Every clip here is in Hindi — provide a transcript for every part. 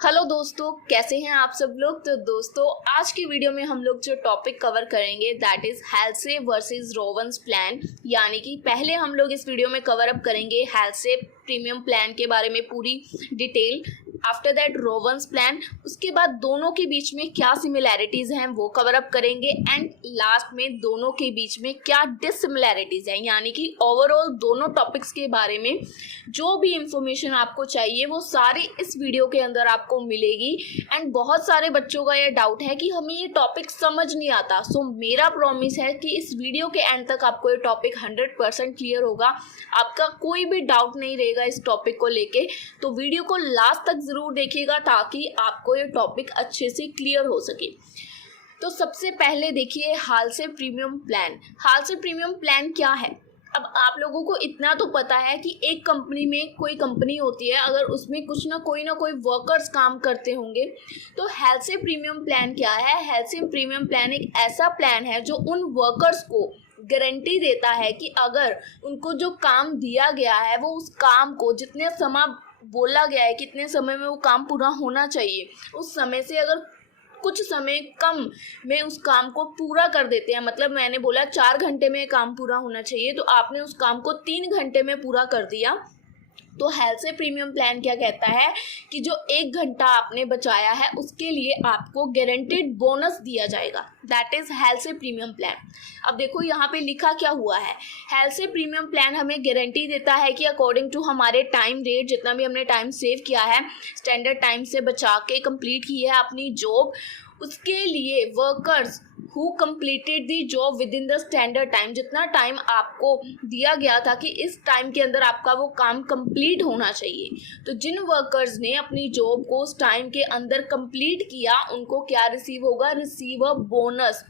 हेलो दोस्तों, कैसे हैं आप सब लोग। तो दोस्तों, आज की वीडियो में हम लोग जो टॉपिक कवर करेंगे that is हेल्सेप versus rowans plan. यानी कि पहले हम लोग इस वीडियो में कवर अप करेंगे हेल्सेप प्रीमियम प्लान के बारे में पूरी detail, after that rowans plan, उसके बाद दोनों के बीच में क्या सिमिलैरिटीज़ हैं वो कवर अप करेंगे, एंड लास्ट में दोनों के बीच में क्या डिससिमिलैरिटीज़ हैं। यानी कि ओवरऑल दोनों टॉपिक्स के बारे में जो भी इंफॉर्मेशन आपको चाहिए वो सारी इस वीडियो के अंदर आपको मिलेगी। एंड बहुत सारे बच्चों का ये डाउट है कि हमें ये टॉपिक समझ नहीं आता, सो मेरा प्रॉमिस है कि इस वीडियो के एंड तक आपको ये टॉपिक 100% क्लियर होगा, आपका कोई भी डाउट नहीं रहेगा इस टॉपिक को लेके। तो वीडियो को लास्ट तक ज़रूर देखिएगा ताकि आपको ये टॉपिक अच्छे से क्लियर हो सके। तो सबसे पहले देखिए हेल्सेप प्रीमियम प्लान। हेल्सेप प्रीमियम प्लान क्या है? अब आप लोगों को इतना तो पता है कि एक कंपनी में कोई कंपनी होती है, अगर उसमें कुछ ना कोई वर्कर्स काम करते होंगे, तो हेल्सेप प्रीमियम प्लान क्या है? हेल्सेप प्रीमियम प्लान एक ऐसा प्लान है जो उन वर्कर्स को गारंटी देता है कि अगर उनको जो काम दिया गया है वो उस काम को जितने समय बोला गया है कितने समय में वो काम पूरा होना चाहिए, उस समय से अगर कुछ समय कम में उस काम को पूरा कर देते हैं। मतलब मैंने बोला 4 घंटे में काम पूरा होना चाहिए, तो आपने उस काम को 3 घंटे में पूरा कर दिया, तो हेल्सेप प्रीमियम प्लान क्या कहता है कि जो 1 घंटा आपने बचाया है उसके लिए आपको गारंटेड बोनस दिया जाएगा। दैट इज हेल्सेप प्रीमियम प्लान। अब देखो यहाँ पे लिखा क्या हुआ है। हेल्सेप प्रीमियम प्लान हमें गारंटी देता है कि अकॉर्डिंग टू हमारे टाइम रेट, जितना भी हमने टाइम सेव किया है, स्टैंडर्ड टाइम से बचा के कंप्लीट की है अपनी जॉब, उसके लिए workers who completed the job with in the standard time, जितना टाइम आपको दिया गया था कि इस टाइम के अंदर आपका वो काम कंप्लीट होना चाहिए, तो जिन वर्कर्स ने अपनी जॉब को उस टाइम के अंदर कंप्लीट किया उनको क्या रिसीव होगा? Receive a bonus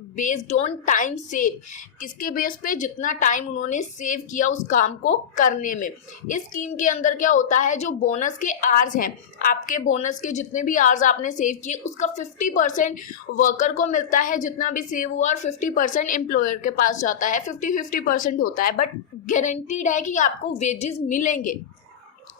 based on time save. किसके बेस पे? जितना टाइम उन्होंने सेव किया उस काम को करने में। इस स्कीम के अंदर क्या होता है, जो बोनस के आवर्स हैं, आपके बोनस के जितने भी आवर्स आपने सेव किए उसका 50% वर्कर को मिलता है जितना भी सेव हुआ, और 50% एम्प्लॉयर के पास जाता है। 50-50% होता है, बट गारंटीड है कि आपको वेजेस मिलेंगे।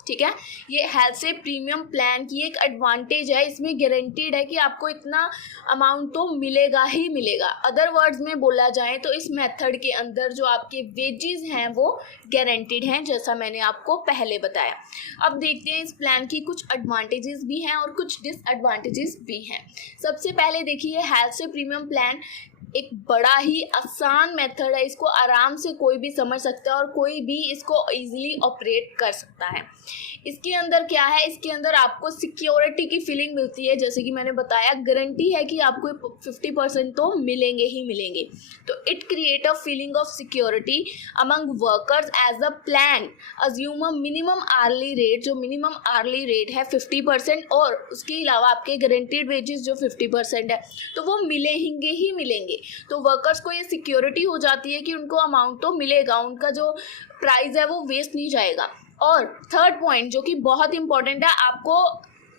ठीक है, ये हेल्सेप प्रीमियम प्लान की एक एडवांटेज है, इसमें गारंटीड है कि आपको इतना अमाउंट तो मिलेगा ही मिलेगा। अदर वर्ड्स में बोला जाए तो इस मेथड के अंदर जो आपके वेजेस हैं वो गारंटीड हैं, जैसा मैंने आपको पहले बताया। अब देखते हैं इस प्लान की कुछ एडवांटेजेस भी हैं और कुछ डिसएडवांटेजेस भी हैं। सबसे पहले देखिए, हेल्सेप प्रीमियम प्लान एक बड़ा ही आसान मेथड है, इसको आराम से कोई भी समझ सकता है और कोई भी इसको इजीली ऑपरेट कर सकता है। इसके अंदर क्या है? इसके अंदर आपको सिक्योरिटी की फीलिंग मिलती है, जैसे कि मैंने बताया, गारंटी है कि आपको 50% तो मिलेंगे ही मिलेंगे। तो it create a feeling of security among workers as a plan assume a minimum hourly rate. जो मिनिमम आर्ली रेट है 50%, और उसके अलावा आपके गारंटीड वेजेस जो 50% है, तो वो मिलेंगे ही मिलेंगे। तो वर्कर्स को ये सिक्योरिटी हो जाती है कि उनको अमाउंट तो मिलेगा, उनका जो प्राइस है वो वेस्ट नहीं जाएगा। और थर्ड पॉइंट जो कि बहुत इंपॉर्टेंट है, आपको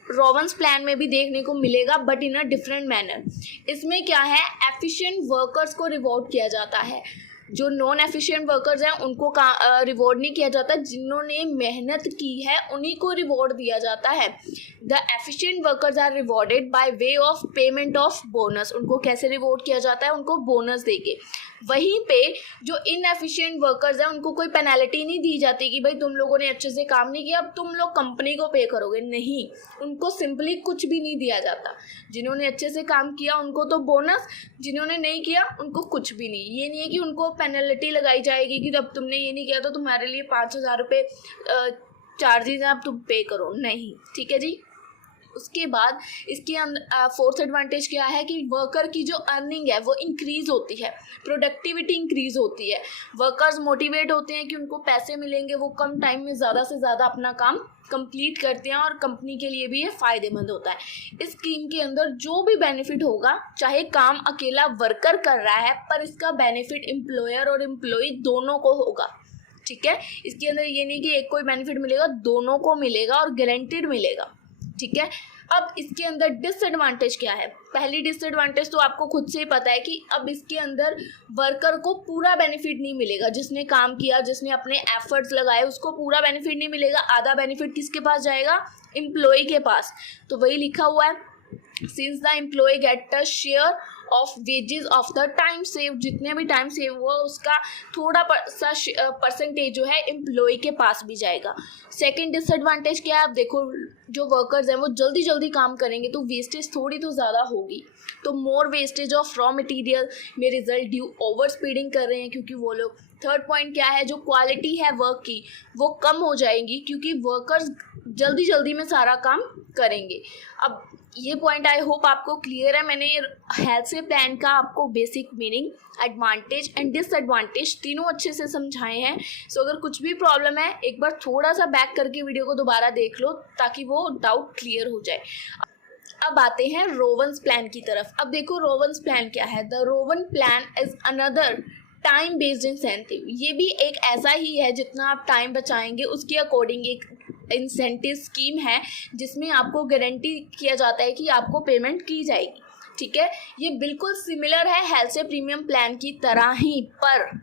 रोवंस प्लान में भी देखने को मिलेगा but in a different manner. इसमें क्या है, एफिशिएंट वर्कर्स को रिवॉर्ड किया जाता है। जो नॉन एफिशिएंट वर्कर्स हैं उनको रिवॉर्ड नहीं किया जाता, जिन्होंने मेहनत की है उन्हीं को रिवॉर्ड दिया जाता है। The efficient workers are rewarded by way of payment of bonus. उनको कैसे रिवॉर्ड किया जाता है? उनको बोनस देके। वहीं पे जो इनएफिशिएंट वर्कर्स हैं उनको कोई पेनल्टी नहीं दी जाती कि भाई तुम लोगों ने अच्छे से काम नहीं किया अब तुम लोग कंपनी को पे करोगे, नहीं, उनको सिंपली कुछ भी नहीं दिया जाता। जिन्होंने अच्छे से काम किया उनको तो बोनस, जिन्होंने नहीं किया उनको कुछ भी नहीं। ये नहीं है कि उनको पेनल्टी लगाई जाएगी कि जब तुमने ये नहीं किया तो तुम्हारे लिए 5,000 रुपये चार्जेज हैं, अब तुम पे करो, नहीं। ठीक है जी। उसके बाद इसके अंदर फोर्थ एडवांटेज क्या है कि वर्कर की जो अर्निंग है वो इंक्रीज होती है, प्रोडक्टिविटी इंक्रीज होती है, वर्कर्स मोटिवेट होते हैं कि उनको पैसे मिलेंगे, वो कम टाइम में ज़्यादा से ज़्यादा अपना काम कंप्लीट करते हैं और कंपनी के लिए भी ये फ़ायदेमंद होता है। इस स्कीम के अंदर जो भी बेनिफिट होगा, चाहे काम अकेला वर्कर कर रहा है, पर इसका बेनिफिट एम्प्लॉयर और एम्प्लॉय दोनों को होगा। ठीक है, इसके अंदर ये नहीं कि एक को बेनिफिट मिलेगा, दोनों को मिलेगा और गारंटीड मिलेगा। ठीक है, अब इसके अंदर डिसएडवांटेज क्या है? पहली डिसएडवांटेज तो आपको खुद से ही पता है कि अब इसके अंदर वर्कर को पूरा बेनिफिट नहीं मिलेगा। जिसने काम किया, जिसने अपने एफर्ट्स लगाए, उसको पूरा बेनिफिट नहीं मिलेगा। आधा बेनिफिट किसके पास जाएगा? एम्प्लॉय के पास। तो वही लिखा हुआ है, since the employee get a share of wages of the time save, जितने भी टाइम सेव हुआ उसका थोड़ा सा परसेंटेज जो है एम्प्लॉय के पास भी जाएगा। सेकंड डिसएडवांटेज क्या है? आप देखो, जो वर्कर्स हैं वो जल्दी जल्दी काम करेंगे तो वेस्टेज थोड़ी तो ज़्यादा होगी, तो मोर वेस्टेज ऑफ रॉ मटेरियल में रिजल्ट ड्यू ओवर स्पीडिंग कर रहे हैं क्योंकि वो लोग। थर्ड पॉइंट क्या है? जो क्वालिटी है वर्क की वो कम हो जाएगी क्योंकि वर्कर्स जल्दी जल्दी में सारा काम करेंगे। अब ये पॉइंट आई होप आपको क्लियर है। मैंने हेल्थ प्लान का आपको basic meaning, advantage and disadvantage तीनों अच्छे से समझाए हैं। सो अगर कुछ भी प्रॉब्लम है एक बार थोड़ा सा बैक करके वीडियो को दोबारा देख लो ताकि वो डाउट क्लियर हो जाए। अब आते हैं रोवन्स प्लान की तरफ। अब देखो रोवन्स प्लान क्या है? The Rowan plan is another time based incentive. ये भी एक ऐसा ही है, जितना आप टाइम बचाएंगे उसके अकॉर्डिंग एक इंसेंटिव स्कीम है जिसमें आपको गारंटी किया जाता है कि आपको पेमेंट की जाएगी। ठीक है, ये बिल्कुल सिमिलर है हेल्थ से प्रीमियम प्लान की तरह ही, पर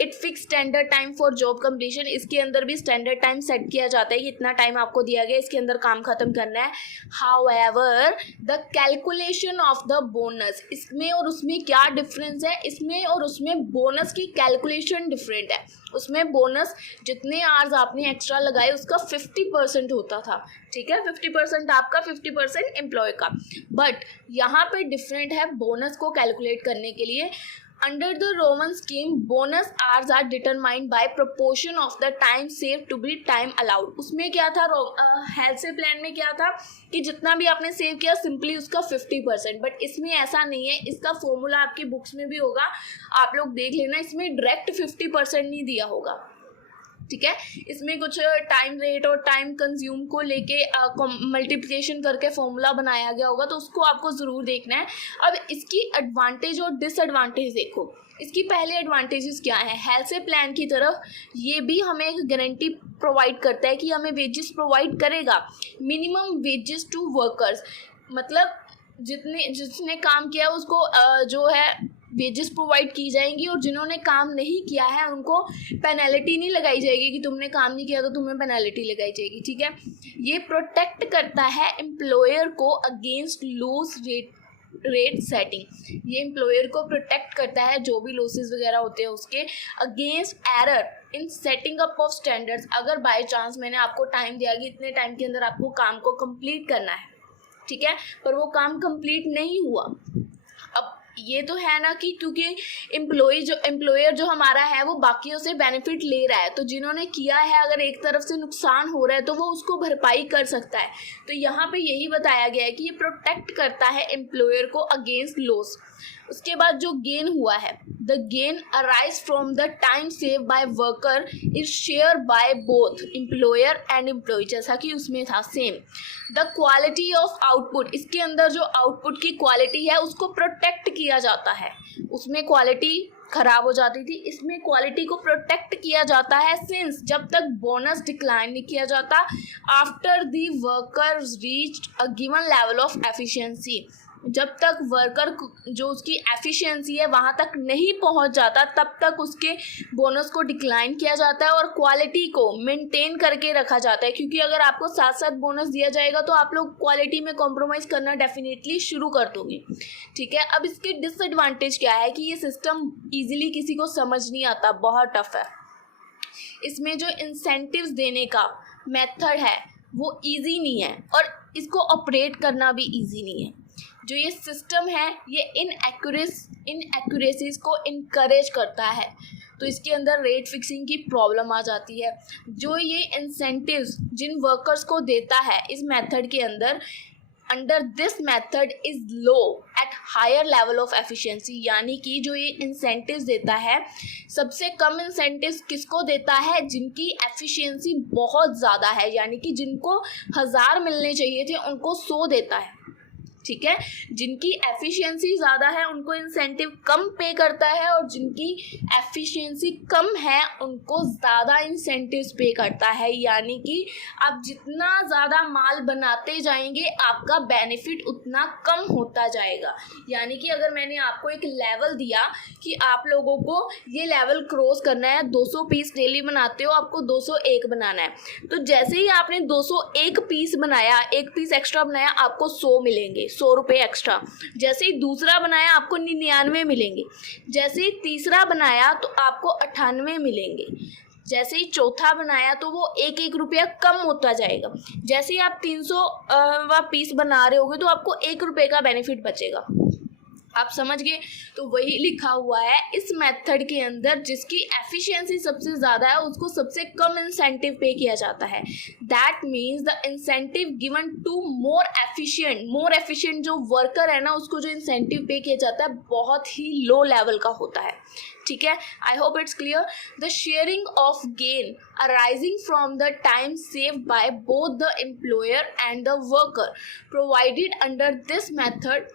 it fix standard time for job completion. इसके अंदर भी स्टैंडर्ड टाइम सेट किया जाता है कि इतना टाइम आपको दिया गया, इसके अंदर काम खत्म करना है। However the calculation of the bonus, इसमें और उसमें क्या डिफरेंस है? इसमें और उसमें बोनस की कैलकुलेशन डिफरेंट है। उसमें बोनस जितने आवर्स आपने एक्स्ट्रा लगाए उसका 50% होता था। ठीक है, 50% आपका, 50% एम्प्लॉय का। बट यहाँ पे डिफरेंट है बोनस को कैलकुलेट करने के लिए। Under the Roman scheme, bonus hours are determined by proportion of the time saved to be time allowed. उसमें क्या था? हेल्थ से प्लान में क्या था कि जितना भी आपने सेव किया सिंपली उसका 50%, बट इसमें ऐसा नहीं है। इसका फॉर्मूला आपकी बुक्स में भी होगा, आप लोग देख लेना। इसमें डायरेक्ट 50% नहीं दिया होगा। ठीक है, इसमें कुछ टाइम रेट और टाइम कंज्यूम को लेके मल्टीप्लिकेशन करके फॉर्मूला बनाया गया होगा, तो उसको आपको ज़रूर देखना है। अब इसकी एडवांटेज और डिसएडवांटेज देखो। इसकी पहले एडवांटेजेस क्या है? हेल्थ से प्लान की तरफ ये भी हमें एक गारंटी प्रोवाइड करता है कि हमें वेजेस प्रोवाइड करेगा, मिनिमम वेजेस टू वर्कर्स, मतलब जिसने काम किया उसको जो है वेजेस प्रोवाइड की जाएंगी, और जिन्होंने काम नहीं किया है उनको पेनल्टी नहीं लगाई जाएगी कि तुमने काम नहीं किया तो तुम्हें पेनल्टी लगाई जाएगी। ठीक है, ये प्रोटेक्ट करता है एम्प्लॉयर को अगेंस्ट लूज रेट सेटिंग। ये एम्प्लॉयर को प्रोटेक्ट करता है जो भी लॉसेस वगैरह होते हैं उसके against error in setting up of standards. अगर बाय चांस मैंने आपको टाइम दिया कि इतने टाइम के अंदर आपको काम को कंप्लीट करना है, ठीक है, पर वो काम कंप्लीट नहीं हुआ, अब ये तो है ना कि क्योंकि एम्प्लॉयर जो हमारा है वो बाकियों से बेनिफिट ले रहा है, तो जिन्होंने किया है अगर एक तरफ से नुकसान हो रहा है तो वो उसको भरपाई कर सकता है। तो यहाँ पे यही बताया गया है कि ये प्रोटेक्ट करता है एम्प्लॉयर को अगेंस्ट लॉस। उसके बाद जो गेन हुआ है, the gain arise from the time save by worker is share by both employer and employee, जैसा कि उसमें था same. The quality of output, इसके अंदर जो आउटपुट की क्वालिटी है उसको प्रोटेक्ट किया जाता है। उसमें क्वालिटी खराब हो जाती थी, इसमें क्वालिटी को प्रोटेक्ट किया जाता है सिंस जब तक बोनस डिक्लाइन नहीं किया जाता after the worker reached a given level of efficiency. जब तक वर्कर जो उसकी एफिशिएंसी है वहाँ तक नहीं पहुँच जाता तब तक उसके बोनस को डिक्लाइन किया जाता है और क्वालिटी को मेंटेन करके रखा जाता है, क्योंकि अगर आपको साथ साथ बोनस दिया जाएगा तो आप लोग क्वालिटी में कॉम्प्रोमाइज़ करना डेफिनेटली शुरू कर दोगे। ठीक है, अब इसके डिसएडवांटेज क्या है कि ये सिस्टम ईजिली किसी को समझ नहीं आता, बहुत टफ है। इसमें जो इंसेंटिव्स देने का मेथड है वो ईजी नहीं है और इसको ऑपरेट करना भी ईजी नहीं है। जो ये सिस्टम है ये इनएक्यूरेसीज को इनकरेज करता है, तो इसके अंदर रेट फिक्सिंग की प्रॉब्लम आ जाती है। जो ये इंसेंटिव्स जिन वर्कर्स को देता है इस मेथड के अंदर, under this method is low at higher level of efficiency, यानी कि जो ये इंसेंटिव्स देता है सबसे कम इंसेंटिव्स किसको देता है? जिनकी एफिशिएंसी बहुत ज़्यादा है, यानी कि जिनको 1000 मिलने चाहिए थे उनको 100 देता है। ठीक है। जिनकी एफिशिएंसी ज़्यादा है उनको इंसेंटिव कम पे करता है, और जिनकी एफिशिएंसी कम है उनको ज़्यादा इंसेंटिव्स पे करता है। यानी कि आप जितना ज़्यादा माल बनाते जाएंगे आपका बेनिफिट उतना कम होता जाएगा। यानी कि अगर मैंने आपको एक लेवल दिया कि आप लोगों को ये लेवल क्रॉस करना है, 200 पीस डेली बनाते हो, आपको 201 बनाना है, तो जैसे ही आपने 201 पीस बनाया, एक पीस एक्स्ट्रा बनाया, आपको 100 मिलेंगे, 100 रुपये एक्स्ट्रा। जैसे ही दूसरा बनाया आपको 99 मिलेंगे, जैसे ही तीसरा बनाया तो आपको 98 मिलेंगे, जैसे ही चौथा बनाया तो वो 1-1 रुपया कम होता जाएगा। जैसे ही आप 300 पीस बना रहे होगे तो आपको 1 रुपये का बेनिफिट बचेगा। आप समझ गए? तो वही लिखा हुआ है इस मेथड के अंदर, जिसकी एफिशिएंसी सबसे ज़्यादा है उसको सबसे कम इंसेंटिव पे किया जाता है। That means the incentive given to more efficient जो वर्कर है ना, उसको जो इंसेंटिव पे किया जाता है बहुत ही लो लेवल का होता है। ठीक है, I hope it's clear. The sharing of gain arising from the time saved by both the employer and the worker provided under this method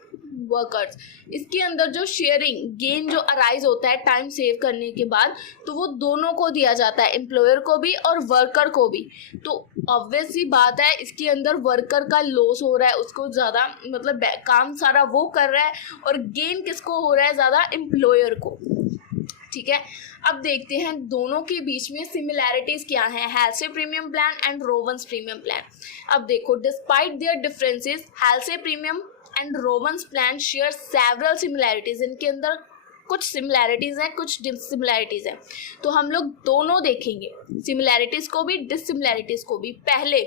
workers. इसके अंदर जो शेयरिंग गेन जो अराइज होता है टाइम सेव करने के बाद, तो वो दोनों को दिया जाता है, एम्प्लॉयर को भी और वर्कर को भी। तो ऑब्वियस सी बात है इसके अंदर वर्कर का लॉस हो रहा है, उसको ज़्यादा मतलब काम सारा वो कर रहा है, और गेन किसको हो रहा है ज़्यादा? एम्प्लॉयर को। ठीक है, अब देखते हैं दोनों के बीच में सिमिलैरिटीज़ क्या हैं, हेल्से प्रीमियम प्लान एंड रोवंस प्रीमियम प्लान। अब देखो, डिस्पाइट देयर डिफरेंसेस हेल्से प्रीमियम एंड रोवंस प्लान शेयर सेवरल सिमिलैरिटीज़। इनके अंदर कुछ सिमिलैरिटीज़ हैं, कुछ डिससिमिलैरिटीज़ हैं, तो हम लोग दोनों देखेंगे, सिमिलैरिटीज़ को भी डिससिमिलैरिटीज़ को भी। पहले,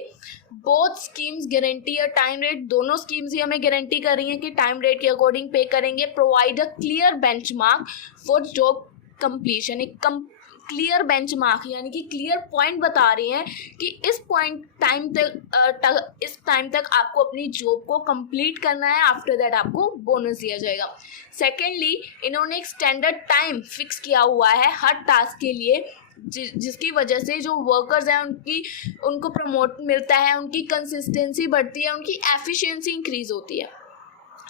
both schemes guarantee a time rate. दोनों स्कीम्स ही हमें गारंटी कर रही हैं कि टाइम रेट के अकॉर्डिंग पे करेंगे। Provide a clear benchmark for job completion. एक क्लियर बेंचमार्क यानी कि क्लियर पॉइंट बता रहे हैं कि इस टाइम तक आपको अपनी जॉब को कंप्लीट करना है, आफ्टर दैट आपको बोनस दिया जाएगा। सेकेंडली, इन्होंने एक स्टैंडर्ड टाइम फिक्स किया हुआ है हर टास्क के लिए, जिसकी वजह से जो वर्कर्स हैं उनको प्रमोट मिलता है, उनकी कंसिस्टेंसी बढ़ती है, उनकी एफिशिएंसी इंक्रीज होती है।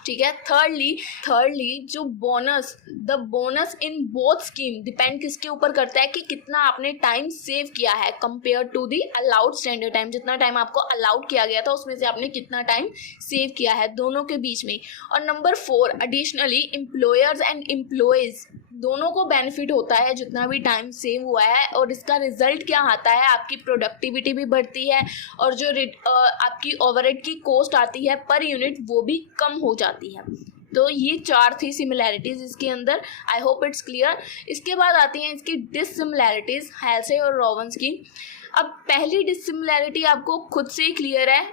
ठीक है। थर्डली जो the bonus in both scheme depend किसके ऊपर करता है कि कितना आपने टाइम सेव किया है compare to the allowed standard time. जितना टाइम आपको अलाउड किया गया था उसमें से आपने कितना टाइम सेव किया है दोनों के बीच में। और number 4, additionally employers and employees दोनों को बेनिफिट होता है जितना भी टाइम सेव हुआ है, और इसका रिजल्ट क्या आता है, आपकी प्रोडक्टिविटी भी बढ़ती है, और जो आपकी ओवरहेड की कॉस्ट आती है पर यूनिट वो भी कम हो जाती है। तो ये 4 थी सिमिलैरिटीज़ इसके अंदर। I hope it's clear. इसके बाद आती हैं इसकी डिससिमिलैरिटीज़, हेल्से और रोवंस की। अब पहली डिससिमिलैरिटी आपको खुद से ही क्लियर है,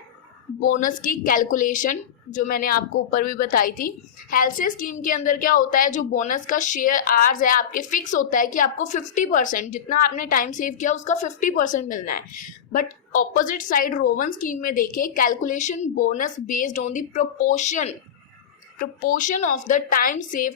बोनस की कैलकुलेशन, जो मैंने आपको ऊपर भी बताई थी। हेल्से स्कीम के अंदर क्या होता है, जो बोनस का शेयर आर्स है आपके फिक्स होता है कि आपको 50% जितना आपने टाइम सेव किया उसका 50% मिलना है। But opposite side Rowan scheme में देखें, calculation bonus based on the proportion of the time save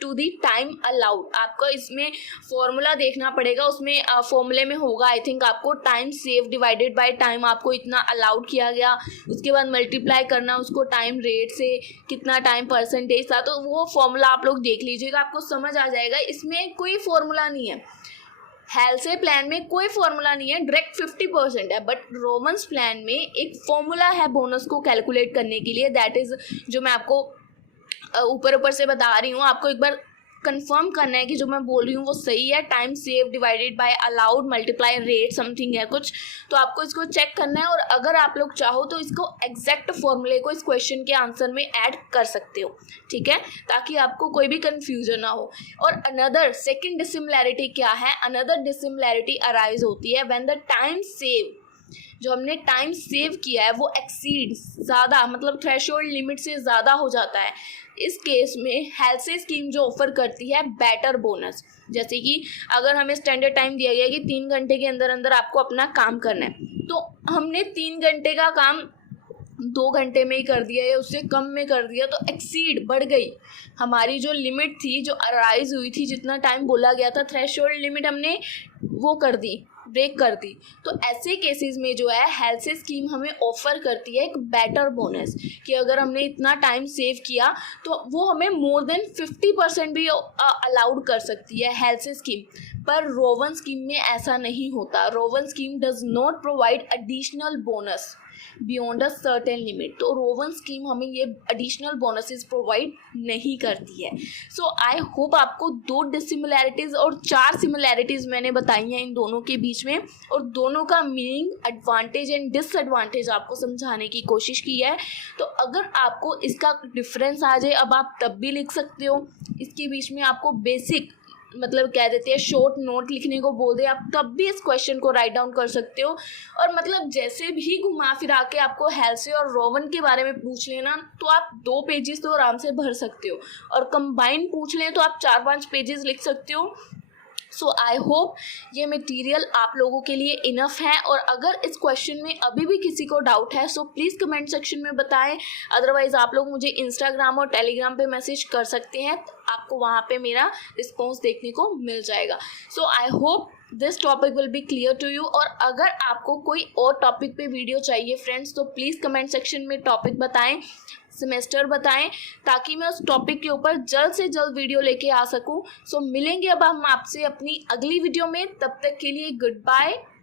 to the time allowed. आपको इसमें फॉर्मूला देखना पड़ेगा, उसमें फॉर्मूले में होगा आई थिंक आपको time save divided by time आपको इतना अलाउड किया गया, उसके बाद मल्टीप्लाई करना उसको टाइम रेट से, कितना टाइम परसेंटेज था, तो वो फॉर्मूला आप लोग देख लीजिएगा, आपको समझ आ जाएगा। इसमें कोई फॉर्मूला नहीं है, हेल्से प्लान में कोई फॉर्मूला नहीं है, डायरेक्ट 50% है। बट रोवंस प्लान में एक फॉर्मूला है बोनस को कैलकुलेट करने के लिए, दैट इज़ जो मैं आपको ऊपर से बता रही हूँ, आपको एक बार कंफर्म करना है कि जो मैं बोल रही हूँ वो सही है। Time save divided bye allowed multiply rate something है कुछ, तो आपको इसको चेक करना है, और अगर आप लोग चाहो तो इसको एग्जैक्ट फॉर्मूले को इस क्वेश्चन के आंसर में ऐड कर सकते हो, ठीक है, ताकि आपको कोई भी कंफ्यूजन ना हो। और अनदर सेकेंड डिसिमिलैरिटी क्या है, अनदर डिसिमिलैरिटी अराइज होती है व्हेन द टाइम सेव, जो हमने टाइम सेव किया है वो एक्सीड, ज़्यादा मतलब थ्रेशोल्ड लिमिट से ज़्यादा हो जाता है। इस केस में हेल्से स्कीम जो ऑफर करती है बेटर बोनस, जैसे कि अगर हमें स्टैंडर्ड टाइम दिया गया कि 3 घंटे के अंदर अंदर आपको अपना काम करना है, तो हमने 3 घंटे का काम 2 घंटे में ही कर दिया या उससे कम में कर दिया, तो एक्सीड बढ़ गई हमारी जो लिमिट थी, जो अराइज हुई थी, जितना टाइम बोला गया था थ्रेशोल्ड लिमिट हमने वो कर दी, ब्रेक कर दी, तो ऐसे केसेस में जो है हेल्थ से स्कीम हमें ऑफर करती है एक बेटर बोनस कि अगर हमने इतना टाइम सेव किया तो वो हमें मोर देन 50% भी अलाउड कर सकती है हेल्थ से स्कीम। पर रोवन स्कीम में ऐसा नहीं होता। Rowan scheme does not provide additional bonus beyond a certain limit. तो रोवन स्कीम हमें ये एडिशनल बोनसेस प्रोवाइड नहीं करती है। सो आई होप आपको 2 डिसिमिलैरिटीज़ और 4 सिमिलैरिटीज़ मैंने बताई हैं इन दोनों के बीच में, और दोनों का मीनिंग, एडवांटेज एंड डिसएडवांटेज आपको समझाने की कोशिश की है। तो अगर आपको इसका डिफरेंस आ जाए, अब आप तब भी लिख सकते हो। इसके बीच में आपको बेसिक मतलब कह देते हैं शॉर्ट नोट लिखने को बोल दे, आप तब भी इस क्वेश्चन को राइट डाउन कर सकते हो। और मतलब जैसे भी घुमा फिरा के आपको हेल्से और रोवन के बारे में पूछ लेना तो आप 2 पेजेस तो आराम से भर सकते हो, और कंबाइन पूछ लें तो आप 4-5 पेजेस लिख सकते हो। सो आई होप ये मटेरियल आप लोगों के लिए इनफ है। और अगर इस क्वेश्चन में अभी भी किसी को डाउट है सो प्लीज़ कमेंट सेक्शन में बताएं। अदरवाइज़ आप लोग मुझे इंस्टाग्राम और टेलीग्राम पे मैसेज कर सकते हैं, आपको वहाँ पे मेरा रिस्पॉन्स देखने को मिल जाएगा। So I hope this topic will be clear to you. और अगर आपको कोई और टॉपिक पे वीडियो चाहिए फ्रेंड्स तो प्लीज़ कमेंट सेक्शन में टॉपिक बताएं, सेमेस्टर बताएं, ताकि मैं उस टॉपिक के ऊपर जल्द से जल्द वीडियो लेके आ सकूं। सो मिलेंगे अब हम आपसे अपनी अगली वीडियो में, तब तक के लिए गुड बाय।